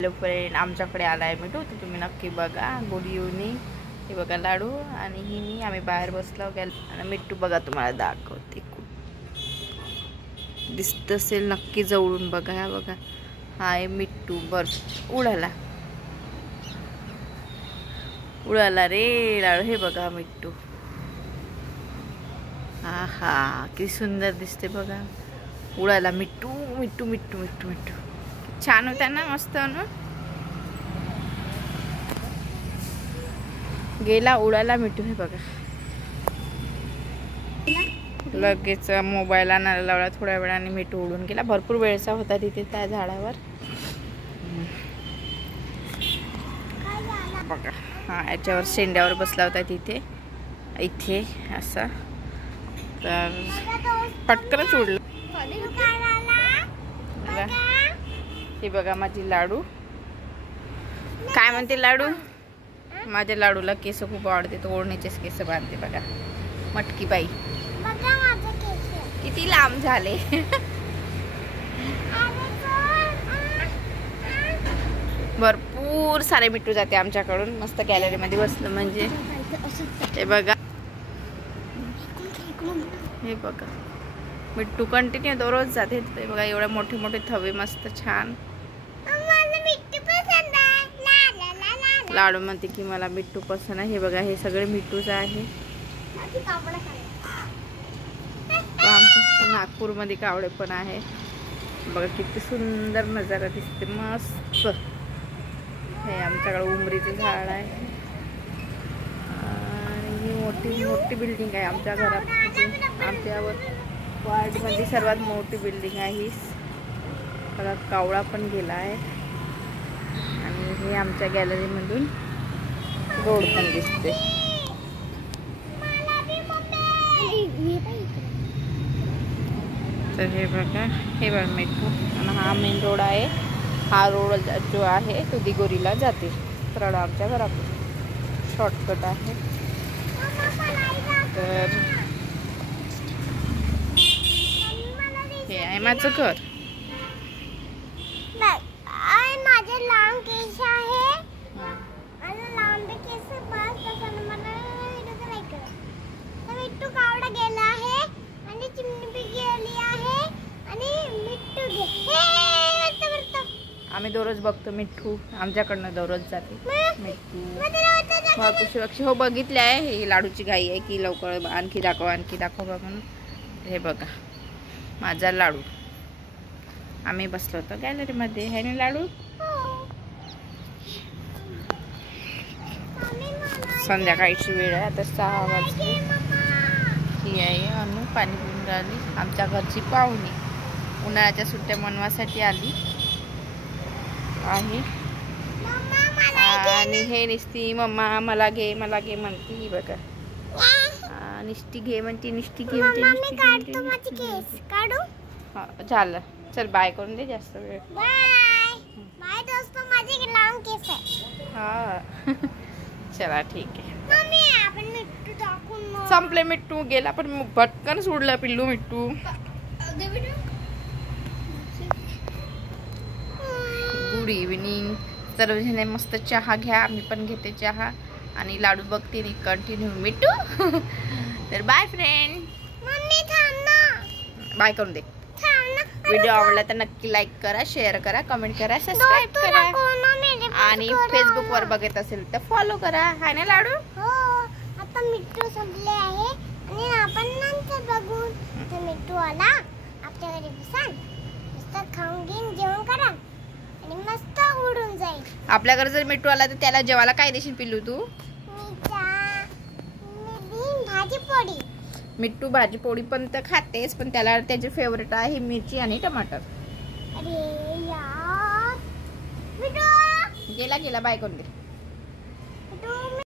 Hello friend, आमच्याकडे आला आहे मिठू, तर तुम्ही नक्की बघा. Good evening. हे बघा लाडू आणि ही मी, आम्ही बाहेर बसलो आणि मिठू बघा तुम्हाला दाखवते. दिसत असेल नक्की जवळून बघा. हा बघा, हा आहे मिठू. उडाला उडाला रे लाडू. हे बघा मिठू. हा हा, किती सुंदर दिसते बघा. उडाला मिठू मिठू मिठू मिठू मिठू. छान होता ना, मस्त ना. गेला उडाला मिठू. हे बघा, लगेच मोबाईल आणायला लावला. थोड्या वेळाने मिठू उडून गेला. भरपूर वेळचा होता तिथे त्या झाडावर. बघा, हा याच्यावर शेंड्यावर बसला होता तिथे, इथे असा. तर पटकनच उडलं. हे बघा माझी लाडू. काय म्हणते लाडू? माझ्या लाडूला केस खूप आवडते, तो ओढणीचेच केस बांधते. बघा मटकी बाई किती लांब झाले. भरपूर सारे मिठू जाते आमच्याकडून. मस्त गॅलरी मध्ये बसलं म्हणजे. हे बघा, हे बघा मिठू कंटिन्यू दररोज जाते. ते बघा एवढे मोठे मोठे थवे, मस्त छान. लाडू म्हणते की मला मिठू पसंत आहे. हे बघा, हे सगळे मिठूच आहे. आमच्या नागपूरमध्ये कावडे पण आहे. बघा किती सुंदर नजारा दिसते, मस्त. हे आमच्याकडे उमरीचं झाड आहे आणि ही मोठी मोठी बिल्डिंग आहे आमच्या घरात. आमच्यावर वार्डमध्ये सर्वात मोठी बिल्डिंग आहे ही. बघा कावळा पण गेला आहे. आणि हे आमच्या गॅलरीमधून रोड पण दिसते. तर हे बघा, हे बघा मिठू. आणि हा मेन रोड आहे. हा रोड जो आहे तो दिगोरीला जाते. सरळ आमच्या घरातून शॉर्टकट आहे. तर हे आहे माझं घर. माझे लांब केस आहे आणि लांब केस बस पसंत मला. मिठू कावडा गेला आहे आणि चिमणी बी गेली आहे आणि मिठू गेला. आम्ही दररोज बघतो मिठू, आमच्याकडनं दररोज जाते मिठू. माकुशी पक्षी हो बघितले आहे. ही लाडूची घाई आहे की लवकर आणखी दाखव आणखी दाखव बा म्हणून. हे बघा माझा लाडू. आम्ही बसलो होतो गॅलरीमध्ये. आहे ना लाडू? संध्याकाळची वेळ आहे, आता 6 वाजले. ही आहे अनु, पाणी पिऊन राहिली. आमच्या घरची पाहुणी उन्हाळ्याच्या सुट्ट्या मनवासाठी आली आहे. आणि हे निस्ती मम्मा मला घे मला घे म्हणते. ही बघा, निष्ठी घे म्हणते, निष्ठी घे म्हणते. हा झालं, चल बाय करून दे. जास्त वेळ बाय दोस्तों, माझे लांब केस आहे. हा चला ठीक आहे. मम्मी आपण मिठू टाकून संपले. मिठू गेला पण पटकन सोडलं पिल्लू मिठू. Good evening. सर्वजण मस्त चहा घ्या. मी पण घेते चहा. आणि लाडू बघते कंटिन्यू मिठू. तर बाय फ्रेंड. मम्मी थांब ना. बाय करून दे. व्हिडिओ आवडला तर नक्की लाईक करा, शेअर करा, कमेंट करा, सबस्क्राईब करा. आणि फेसबुक वर बघत असेल तर फॉलो करा. हाय ना लाडू? हो. आता मिठू संपले आहे आणि आपण नंतर बघू. तर मिठू आला आपल्या घरी बसा, मस्त खाऊन घेऊन जेवण करा आणि मस्त उडून जाईल. आपल्या घरी जर मिठू आला तर त्याला जेवायला काय देशील पिल्लू तू? भाजी पोळी. मिठू भाजी पोळी पण तर खातेच, पण त्याला त्याची फेवरेट आहे मिरची आणि टमाटर. अरे यार, मिठू गेला बाय करून दे. मिठू